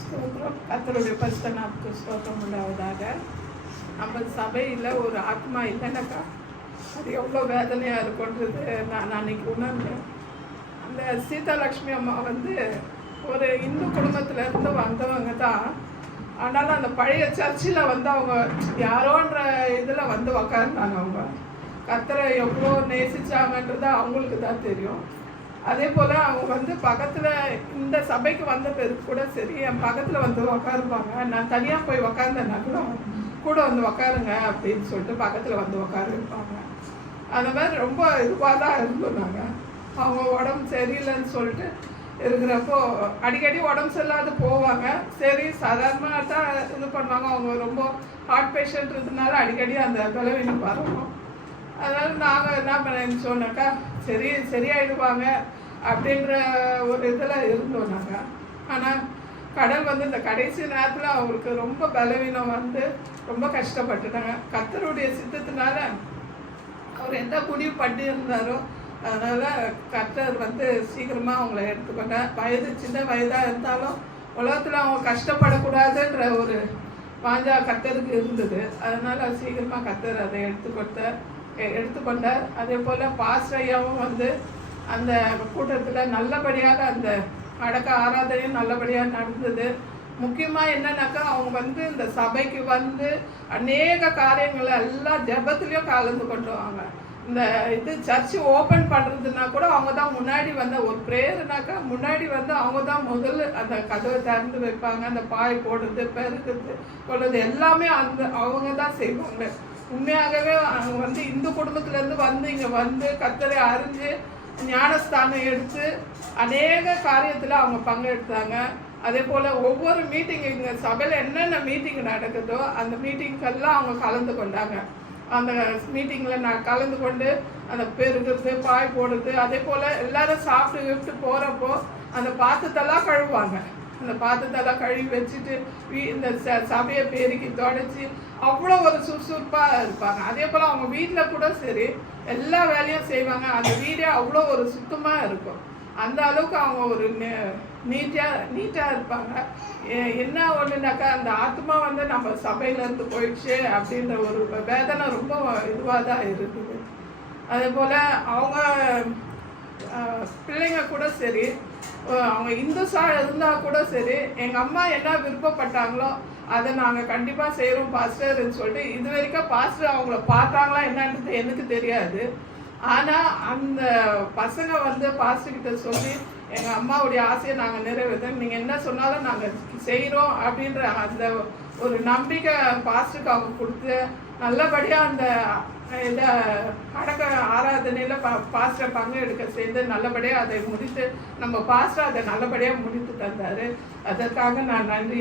ஸ்தோத்திரம். கத்தருடைய பரிசுத்த நாமக்கு ஸ்தோத்திரம் உண்டாவதாக. நம்ம சபையில் ஒரு ஆத்மா இல்லைனாக்கா அது எவ்வளோ வேதனையாக இருக்குன்றது நான் அன்னைக்கு உணர்ந்தேன். அந்த சீதாலட்சுமி அம்மா வந்து ஒரு இந்து குடும்பத்திலேருந்து வந்தவங்க தான். ஆனாலும் அந்த பழைய சர்ச்சில் வந்து அவங்க யாரோன்ற இதில் வந்து உக்காந்தாங்க அவங்க. கத்தரை எவ்வளோ நேசிச்சாங்கன்றது அவங்களுக்கு தான் தெரியும். அதே போல் அவங்க வந்து பக்கத்தில் இந்த சபைக்கு வந்த பிறகு கூட சரி என் பக்கத்தில் வந்து உக்காருப்பாங்க நான் தனியாக போய் உக்காந்தேன்னா கூட கூட வந்து உக்காருங்க அப்படின்னு சொல்லிட்டு பக்கத்தில் வந்து உட்கார இருப்பாங்க அந்த மாதிரி ரொம்ப இதுவாக தான் இருந்தோம் நாங்கள் அவங்க உடம்பு சரியில்லைன்னு சொல்லிட்டு இருக்கிறப்போ அடிக்கடி உடம்பு சரியில்லாத போவாங்க. சரி சாதாரணமாக தான் இது பண்ணுவாங்க. அவங்க ரொம்ப ஹார்ட் பேஷண்ட்ன்றதுனால அடிக்கடி அந்த பலவீனம் வரணும் அதனால் நாங்கள் என்ன பண்ண சொன்னாக்கா சரி சரியாயிடுவாங்க அப்படின்ற ஒரு இதில் இருந்தோம் நாங்கள் ஆனால் கடல் வந்து இந்த கடைசி நேரத்தில் அவங்களுக்கு ரொம்ப பலவீனம் வந்து ரொம்ப கஷ்டப்பட்டுட்டாங்க. கத்தருடைய சித்தத்தினால அவர் எந்த முடிவு பண்ணி இருந்தாரோ அதனால் கத்தர் வந்து சீக்கிரமாக அவங்கள எடுத்துக்கொண்டார். வயது சின்ன வயதாக இருந்தாலும் உலகத்தில் அவங்க கஷ்டப்படக்கூடாதுன்ற ஒரு வாஞ்சா கத்தருக்கு இருந்தது. அதனால் சீக்கிரமாக கத்தர் அதை எடுத்து எ- எடுத்துக்கொண்டார். அதே போல் பாஸ்ரையாவும் வந்து அந்த கூட்டத்தில் நல்லபடியாக அந்த அடக்க ஆராதனையும் நல்லபடியாக நடந்தது. முக்கியமாக என்னன்னாக்கா அவங்க வந்து இந்த சபைக்கு வந்து அநேக காரியங்களை எல்லா ஜெபத்துலேயும் கலந்து கொண்டுவாங்க இந்த இது சர்ச்சு ஓப்பன் பண்ணுறதுனா கூட அவங்க தான் முன்னாடி வந்து ஒரு ப்ரேயர்னாக்கா முன்னாடி வந்து அவங்க தான் முதல்ல அந்த கதவை திறந்து வைப்பாங்க. அந்த பாய் போடுறது பெருக்குறது போடுறது எல்லாமே அந்த அவங்க தான் செய்வாங்க. உண்மையாகவே அவங்க வந்து இந்து குடும்பத்துலேருந்து வந்து இங்கே வந்து கத்தரை அறிஞ்சு ஞானஸ்தானம் எடுத்து அநேக காரியத்தில் அவங்க பங்கெடுத்தாங்க. அதே போல் ஒவ்வொரு மீட்டிங் இங்கே சபையில் என்னென்ன மீட்டிங் நடக்குதோ அந்த மீட்டிங்கெல்லாம் அவங்க கலந்து கொண்டாங்க. அந்த மீட்டிங்கில் நான் கலந்து கொண்டு அந்த பெருக்கிறது பாய் போடுறது அதே போல் எல்லாரும் சாப்பிட்டு விட்டு போகிறப்போ அந்த பாத்திரத்தெல்லாம் கழுவாங்க அந்த பாத்திரத்தெல்லாம் கழுவி வச்சுட்டு வீ இந்த ச- சபையை பெருக்கி தொடச்சி அவ்வளோ ஒரு சுறுசுறுப்பாக இருப்பாங்க. அதே போல் அவங்க வீட்டில் கூட சரி எல்லா வேலையும் செய்வாங்க. அந்த வீடே அவ்வளோ ஒரு சுத்தமாக இருக்கும். அந்த அளவுக்கு அவங்க ஒரு நீட்டாக நீட்டாக இருப்பாங்க. என்ன ஒன்றுனாக்கா அந்த ஆத்மா வந்து நம்ம சபையிலேருந்து போயிடுச்சு அப்படின்ற ஒரு வேதனை ரொம்ப இதுவாக தான் இருக்குது. அதே போல் அவங்க பிள்ளைங்க கூட சரி அவங்க இந்துஸாக இருந்தால் கூட சரி எங்கள் அம்மா என்ன விருப்பப்பட்டாங்களோ அதை நாங்கள் கண்டிப்பாக செய்கிறோம் பாஸ்டர்ன்னு சொல்லிட்டு இது வரைக்கும் பாஸ்டர் அவங்கள பார்த்தாங்களா என்னன்றது எனக்கு தெரியாது. ஆனால் அந்த பசங்க வந்து பாஸ்டர்கிட்ட சொல்லி எங்கள் அம்மாவுடைய ஆசையை நாங்கள் நிறைவேற்றோம். நீங்கள் என்ன சொன்னாலும் நாங்கள் செய்கிறோம் அப்படின்ற அந்த ஒரு நம்பிக்கை பாஸ்டருக்கு அவங்க கொடுத்து நல்லபடியாக அந்த இந்த அடக்க ஆராதனையில் பா பாஸ்டரை பங்கு எடுக்க சேர்ந்து நல்லபடியாக அதை முடித்து நம்ம பாஸ்டர் அதை நல்லபடியாக முடித்து தந்தார். அதற்காக நான் நன்றி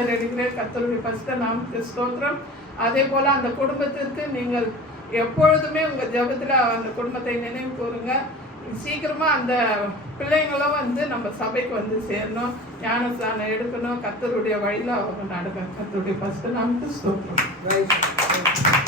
எடுக்கிறேன் கத்தருடைய ஃபஸ்ட்டு நாம் ஸ்தோத்திரம். அதே போல் அந்த குடும்பத்திற்கு நீங்கள் எப்பொழுதுமே உங்கள் ஜெபத்தில் அந்த குடும்பத்தை நினைவு கூறுங்க. சீக்கிரமாக அந்த பிள்ளைங்களும் வந்து நம்ம சபைக்கு வந்து சேரணும் ஞானஸ்தானம் எடுக்கணும் கத்தருடைய வழியில் அவங்க நடக்க கத்தருடைய ஃபஸ்ட்டு நமக்கு சொல்கிறோம்